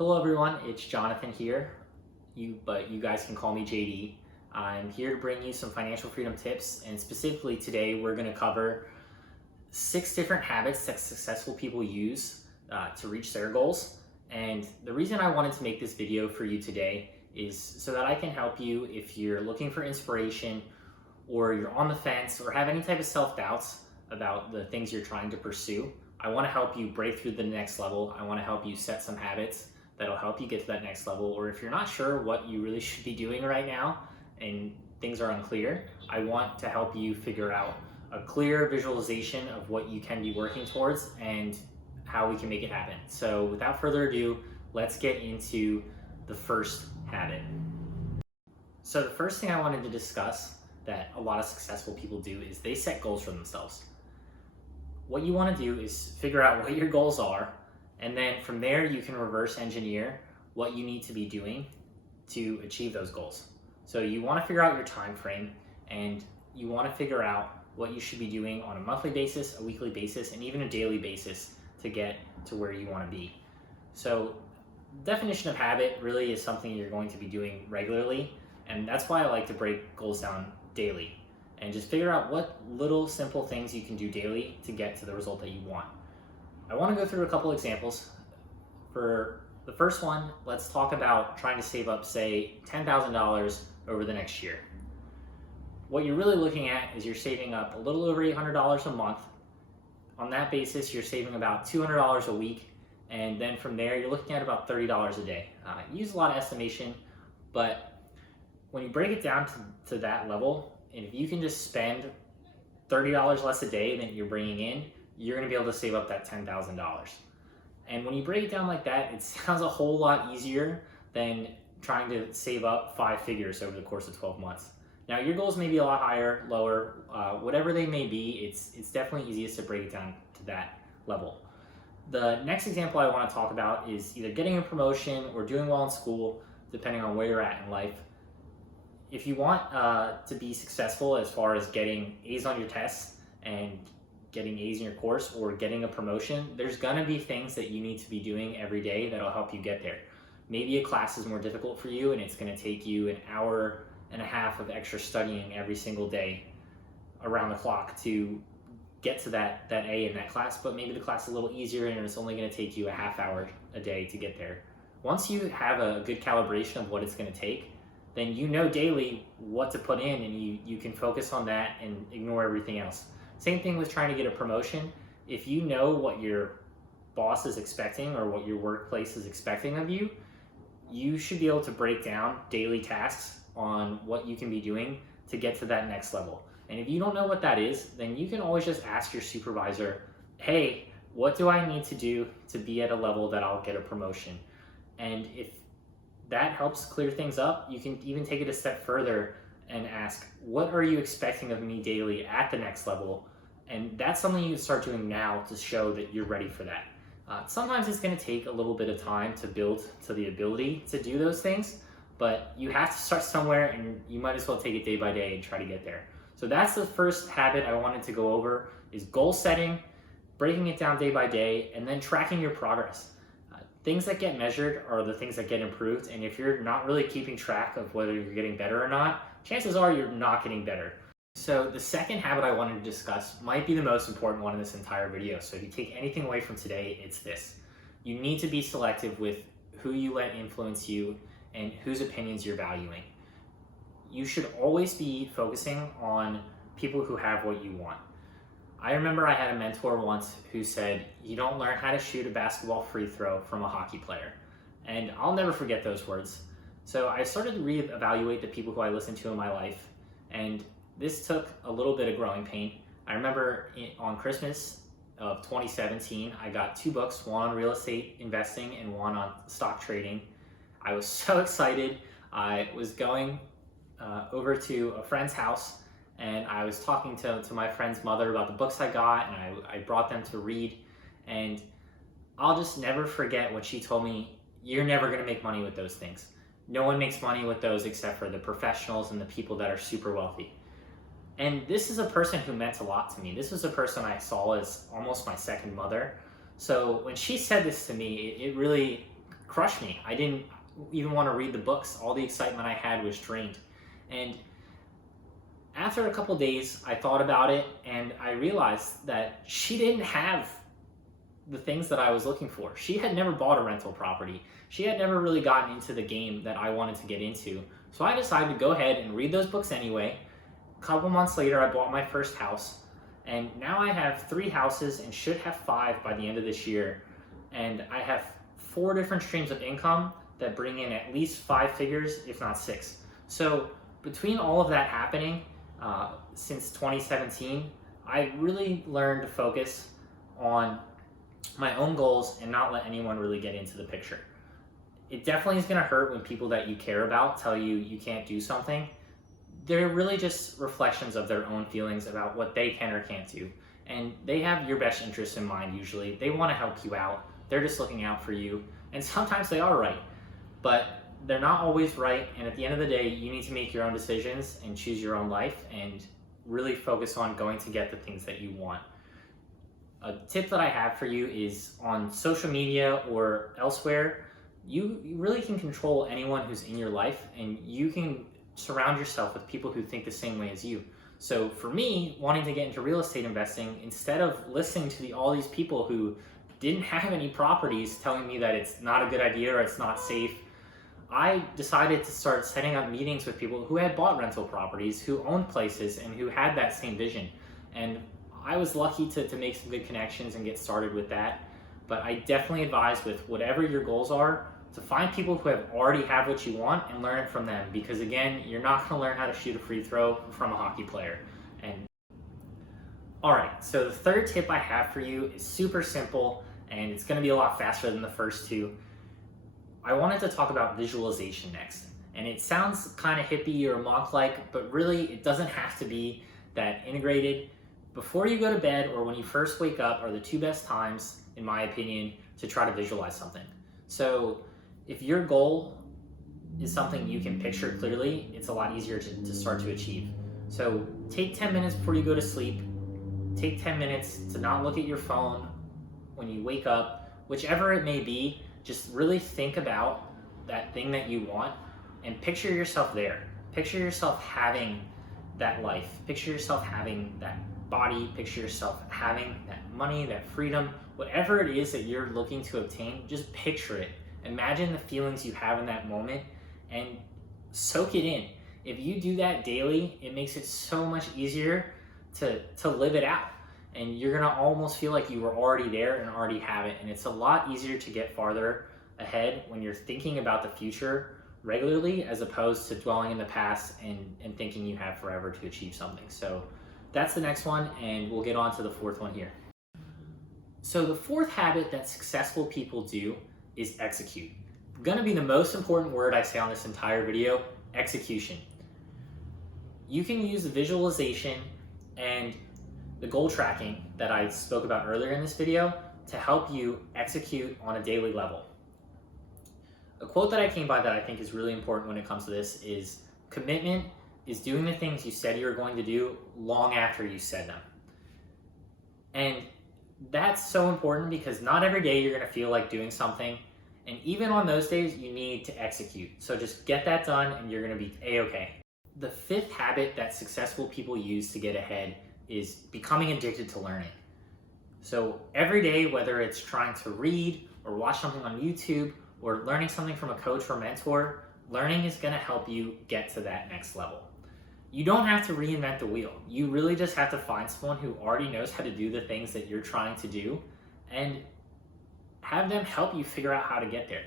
Hello everyone, it's Jonathan here, but you guys can call me JD. I'm here to bring you some financial freedom tips, and specifically today we're going to cover 6 different habits that successful people use to reach their goals. And the reason I wanted to make this video for you today is so that I can help you if you're looking for inspiration or you're on the fence or have any type of self-doubts about the things you're trying to pursue. I want to help you break through the next level. I want to help you set some habits that'll help you get to that next level. Or if you're not sure what you really should be doing right now and things are unclear, I want to help you figure out a clear visualization of what you can be working towards and how we can make it happen. So without further ado, let's get into the first habit. So the first thing I wanted to discuss that a lot of successful people do is they set goals for themselves. What you want to do is figure out what your goals are, and then from there you can reverse engineer what you need to be doing to achieve those goals. So you want to figure out your time frame, and you want to figure out what you should be doing on a monthly basis, a weekly basis, and even a daily basis to get to where you want to be. So definition of habit really is something you're going to be doing regularly, and that's why I like to break goals down daily and just figure out what little simple things you can do daily to get to the result that you want. I want to go through a couple examples. For the first one, let's talk about trying to save up, say, $10,000 over the next year. What you're really looking at is you're saving up a little over $800 a month. On that basis, you're saving about $200 a week, and then from there, you're looking at about $30 a day. Use a lot of estimation, but when you break it down to that level, and if you can just spend $30 less a day than you're bringing in, you're going to be able to save up that $10,000. And when you break it down like that, it sounds a whole lot easier than trying to save up 5 figures over the course of 12 months. Now, your goals may be a lot higher, lower, whatever they may be, it's definitely easiest to break it down to that level. The next example I want to talk about is either getting a promotion or doing well in school, depending on where you're at in life. If you want to be successful as far as getting A's on your tests and getting A's in your course or getting a promotion, there's gonna be things that you need to be doing every day that'll help you get there. Maybe a class is more difficult for you and it's gonna take you an hour and a half of extra studying every single day around the clock to get to that A in that class, but maybe the class is a little easier and it's only gonna take you a half hour a day to get there. Once you have a good calibration of what it's gonna take, then you know daily what to put in and you can focus on that and ignore everything else. Same thing with trying to get a promotion. If you know what your boss is expecting or what your workplace is expecting of you, you should be able to break down daily tasks on what you can be doing to get to that next level. And if you don't know what that is, then you can always just ask your supervisor, hey, what do I need to do to be at a level that I'll get a promotion? And if that helps clear things up, you can even take it a step further and ask, what are you expecting of me daily at the next level? And that's something you can start doing now to show that you're ready for that. Sometimes it's going to take a little bit of time to build to the ability to do those things, but you have to start somewhere and you might as well take it day by day and try to get there. So that's the first habit I wanted to go over, is goal setting, breaking it down day by day, and then tracking your progress. Things that get measured are the things that get improved, and if you're not really keeping track of whether you're getting better or not, chances are you're not getting better. So the second habit I wanted to discuss might be the most important one in this entire video. So if you take anything away from today, it's this. You need to be selective with who you let influence you and whose opinions you're valuing. You should always be focusing on people who have what you want. I remember I had a mentor once who said, you don't learn how to shoot a basketball free throw from a hockey player. And I'll never forget those words. So I started to reevaluate the people who I listened to in my life, and this took a little bit of growing pain. I remember on Christmas of 2017, I got 2 books, one on real estate investing and one on stock trading. I was so excited. I was going over to a friend's house, and I was talking to my friend's mother about the books I got, and I brought them to read. And I'll just never forget what she told me, you're never gonna make money with those things. No one makes money with those except for the professionals and the people that are super wealthy. And this is a person who meant a lot to me. This was a person I saw as almost my second mother. So when she said this to me, it really crushed me. I didn't even want to read the books. All the excitement I had was drained. And after a couple days, I thought about it and I realized that she didn't have the things that I was looking for. She had never bought a rental property. She had never really gotten into the game that I wanted to get into. So I decided to go ahead and read those books anyway. A couple months later, I bought my first house. And now I have 3 houses and should have 5 by the end of this year. And I have 4 different streams of income that bring in at least 5 figures, if not 6. So between all of that happening since 2017, I really learned to focus on my own goals and not let anyone really get into the picture. It definitely is going to hurt when people that you care about tell you you can't do something. They're really just reflections of their own feelings about what they can or can't do. And they have your best interests in mind usually. They want to help you out. They're just looking out for you. And sometimes they are right, but they're not always right. And at the end of the day, you need to make your own decisions and choose your own life and really focus on going to get the things that you want. A tip that I have for you is on social media or elsewhere, you really can control anyone who's in your life, and you can surround yourself with people who think the same way as you. So for me, wanting to get into real estate investing, instead of listening to all these people who didn't have any properties telling me that it's not a good idea or it's not safe, I decided to start setting up meetings with people who had bought rental properties, who owned places, and who had that same vision. And I was lucky to make some good connections and get started with that. But I definitely advise, with whatever your goals are, to find people who already have what you want and learn it from them. Because again, you're not going to learn how to shoot a free throw from a hockey player. And all right, so the third tip I have for you is super simple, and it's going to be a lot faster than the first 2. I wanted to talk about visualization next. And it sounds kind of hippie or monk-like, but really it doesn't have to be that integrated. Before you go to bed or when you first wake up are the 2 best times, in my opinion, to try to visualize something. So if your goal is something you can picture clearly, it's a lot easier to start to achieve. So take 10 minutes before you go to sleep. Take 10 minutes to not look at your phone when you wake up, whichever it may be. Just really think about that thing that you want and picture yourself there. Picture yourself having that life. Picture yourself having that body. Picture yourself having that money, that freedom, whatever it is that you're looking to obtain, just picture it. Imagine the feelings you have in that moment and soak it in. If you do that daily, it makes it so much easier to live it out. And you're gonna almost feel like you were already there and already have it. And it's a lot easier to get farther ahead when you're thinking about the future regularly, as opposed to dwelling in the past and thinking you have forever to achieve something. So that's the next one, and we'll get on to the 4th one here. So the 4th habit that successful people do is execute. Gonna be the most important word I say on this entire video: execution. You can use the visualization and the goal tracking that I spoke about earlier in this video to help you execute on a daily level. A quote that I came by that I think is really important when it comes to this is, commitment is doing the things you said you were going to do long after you said them. And that's so important because not every day you're going to feel like doing something. And even on those days, you need to execute. So just get that done and you're going to be A-okay. The 5th habit that successful people use to get ahead is becoming addicted to learning. So every day, whether it's trying to read or watch something on YouTube or learning something from a coach or mentor, learning is going to help you get to that next level. You don't have to reinvent the wheel. You really just have to find someone who already knows how to do the things that you're trying to do and have them help you figure out how to get there.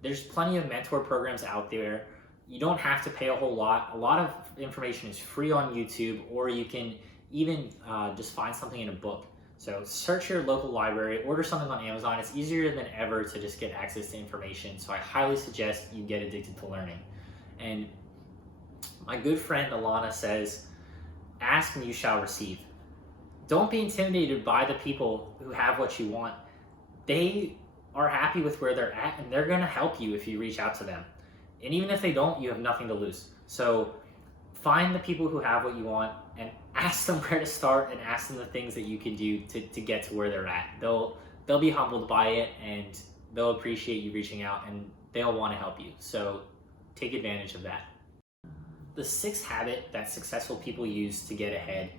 There's plenty of mentor programs out there. You don't have to pay a whole lot. A lot of information is free on YouTube, or you can even just find something in a book. So search your local library, order something on Amazon. It's easier than ever to just get access to information. So I highly suggest you get addicted to learning. And my good friend Alana says, ask and you shall receive. Don't be intimidated by the people who have what you want. They are happy with where they're at, and they're gonna help you if you reach out to them. And even if they don't, you have nothing to lose. So find the people who have what you want and ask them where to start, and ask them the things that you can do to get to where they're at. They'll be humbled by it, and they'll appreciate you reaching out and they'll want to help you. So take advantage of that. The sixth habit that successful people use to get ahead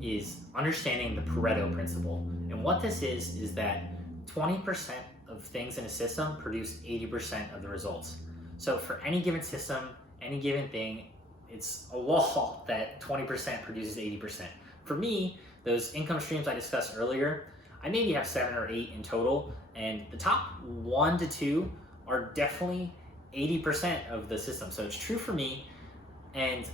is understanding the Pareto Principle. And what this is that 20% of things in a system produce 80% of the results. So for any given system, any given thing, it's a law that 20% produces 80%. For me, those income streams I discussed earlier, I maybe have 7 or 8 in total, and the top 1 to 2 are definitely 80% of the system. So it's true for me, and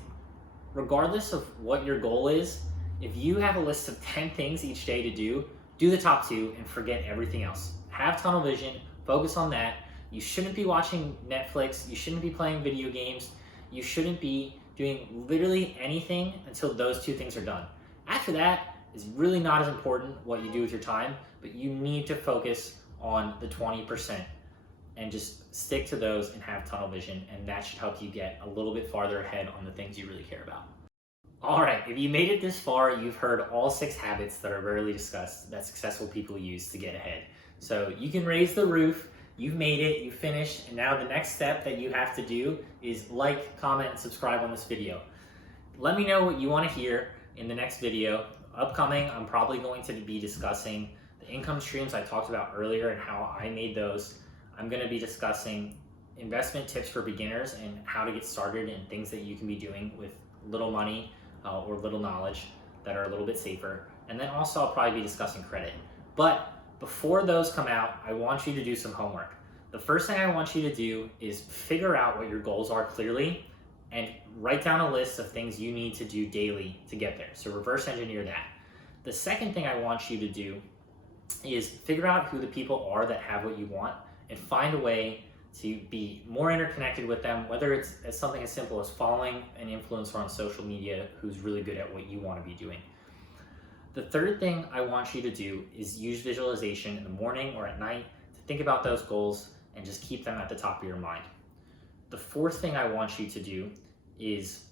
regardless of what your goal is, if you have a list of 10 things each day to do the top 2 and forget everything else. Have tunnel vision, focus on that. You shouldn't be watching Netflix, you shouldn't be playing video games, you shouldn't be doing literally anything until those 2 things are done. After that, it's really not as important what you do with your time, but you need to focus on the 20% and just stick to those and have tunnel vision, and that should help you get a little bit farther ahead on the things you really care about. All right, if you made it this far, you've heard all 6 habits that are rarely discussed that successful people use to get ahead. So you can raise the roof, you've made it, you finished, and now the next step that you have to do is like, comment, and subscribe on this video. Let me know what you want to hear in the next video. Upcoming, I'm probably going to be discussing the income streams I talked about earlier and how I made those. I'm going to be discussing investment tips for beginners and how to get started and things that you can be doing with little money or little knowledge that are a little bit safer. And then also I'll probably be discussing credit. But before those come out, I want you to do some homework. The first thing I want you to do is figure out what your goals are clearly and write down a list of things you need to do daily to get there. So reverse engineer that. The second thing I want you to do is figure out who the people are that have what you want and find a way to be more interconnected with them, whether it's something as simple as following an influencer on social media who's really good at what you want to be doing. The third thing I want you to do is use visualization in the morning or at night to think about those goals and just keep them at the top of your mind. The fourth thing I want you to do is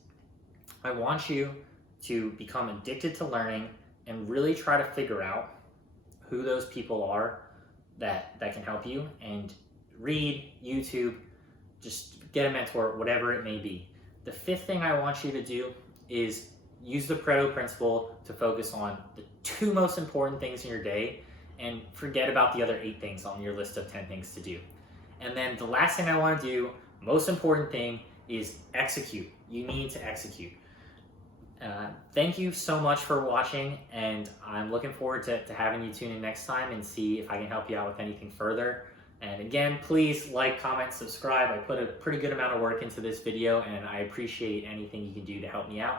I want you to become addicted to learning and really try to figure out who those people are that can help you, and read, YouTube, just get a mentor, whatever it may be. The fifth thing I want you to do is use the Pareto Principle to focus on the 2 most important things in your day and forget about the other 8 things on your list of 10 things to do. And then the last thing I want to do, most important thing, is execute. You need to execute. Thank you so much for watching, and I'm looking forward to having you tune in next time and see if I can help you out with anything further. And again, please like, comment, subscribe. I put a pretty good amount of work into this video, and I appreciate anything you can do to help me out.